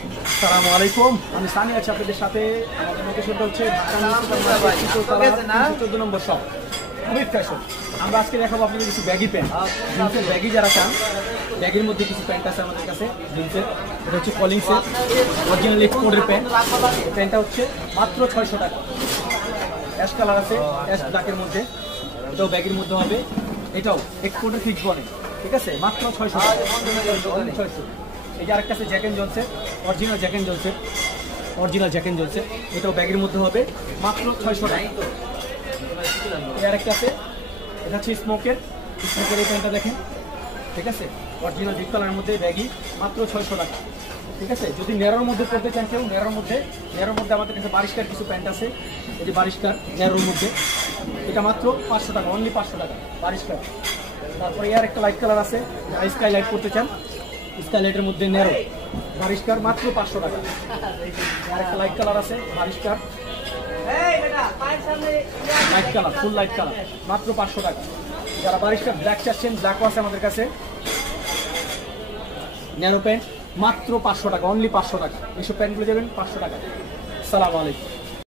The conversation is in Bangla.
আসসালামু আলাইকুম, আমি সানি আছি আপনাদের সাথে। আমাদের লোকেশনটা হচ্ছে 14 নম্বর শপ, হাবিব ফ্যাশন। আমরা আজকে দেখাবো আপনাদের কিছু ব্যাগি প্যান্ট, জিন্সের ব্যাগি যারা চান। ব্যাগের মধ্যে কিছু প্যান্ট আছে আমাদের কাছে জিন্সের। এটা হচ্ছে কলিংসের অরিজিনাল এক্সপোর্টের প্যান্ট। প্যান্টটা হচ্ছে মাত্র 600 টাকা। অ্যাশ কালার আছে, অ্যাশ ব্ল্যাকের মধ্যে। এটাও ব্যাগের মধ্যে হবে, এটাও এক্সপোর্টের ফিক্স বনে, ঠিক আছে, মাত্র 600 টাকা। 600। এই যে আরেকটা আছে জ্যাক এন্ড জনসের, অরিজিনাল জ্যাক এন্ড জনসের, অরিজিনাল জ্যাক এন্ড জনসের। এটাও ব্যাগের মধ্যে হবে মাত্র 600 টাকা। এই আরেকটা আছে, এটা হচ্ছে স্মোকের এই প্যান্টটা দেখেন, ঠিক আছে, অরিজিনাল ডিপ কালারের মধ্যে ব্যাগি, মাত্র 600 টাকা, ঠিক আছে। যদি নেরোর মধ্যে পড়তে চান কেউ, নেরোর মধ্যে আমাদের কাছে বারিশকার কিছু প্যান্ট আছে। এই যে বারিশকার নেরোর মধ্যে, এটা মাত্র 500 টাকা, অনলি 500 টাকা বারিশকার। তারপরে এর একটা লাইট কালার আছে, স্কাই লাইট করতে চান, স্কাই লাইটের মধ্যে নেরো বারিশকার, মাত্র 500 টাকা। আর একটা লাইট কালার আছে বারিশকার, লাইট কালার, ফুল লাইট কালার, মাত্র 500 টাকা। যারা বারিশকার ব্ল্যাক চাচ্ছেন, ব্ল্যাকও আছে আমাদের কাছে। ন্যারো প্যান্ট মাত্র 500 টাকা, অনলি 500 টাকা। এইসব প্যান্টগুলো যাবেন 500 টাকা। আসসালামু আলাইকুম।